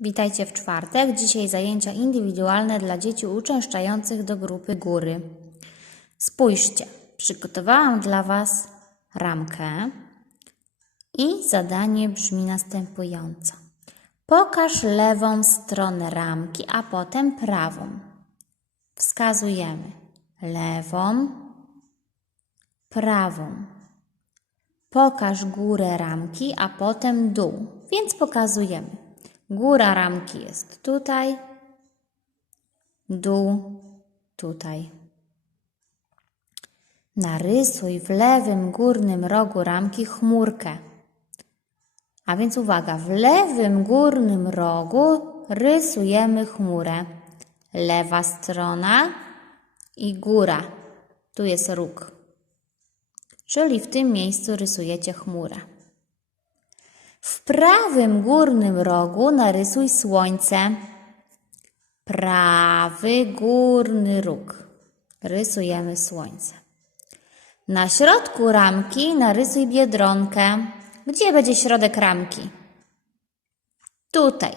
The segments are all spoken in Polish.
Witajcie w czwartek. Dzisiaj zajęcia indywidualne dla dzieci uczęszczających do grupy góry. Spójrzcie, przygotowałam dla Was ramkę i zadanie brzmi następująco. Pokaż lewą stronę ramki, a potem prawą. Wskazujemy lewą, prawą. Pokaż górę ramki, a potem dół, więc pokazujemy. Góra ramki jest tutaj, dół tutaj. Narysuj w lewym górnym rogu ramki chmurkę. A więc uwaga, w lewym górnym rogu rysujemy chmurę. Lewa strona i góra. Tu jest róg. Czyli w tym miejscu rysujecie chmurę. Prawym górnym rogu narysuj słońce. Prawy górny róg. Rysujemy słońce. Na środku ramki narysuj biedronkę. Gdzie będzie środek ramki? Tutaj.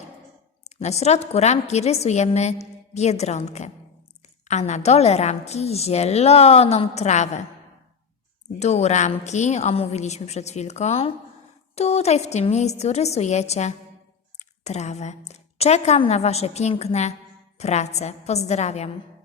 Na środku ramki rysujemy biedronkę, a na dole ramki zieloną trawę. Dół ramki omówiliśmy przed chwilką. Tutaj w tym miejscu rysujecie trawę. Czekam na Wasze piękne prace. Pozdrawiam.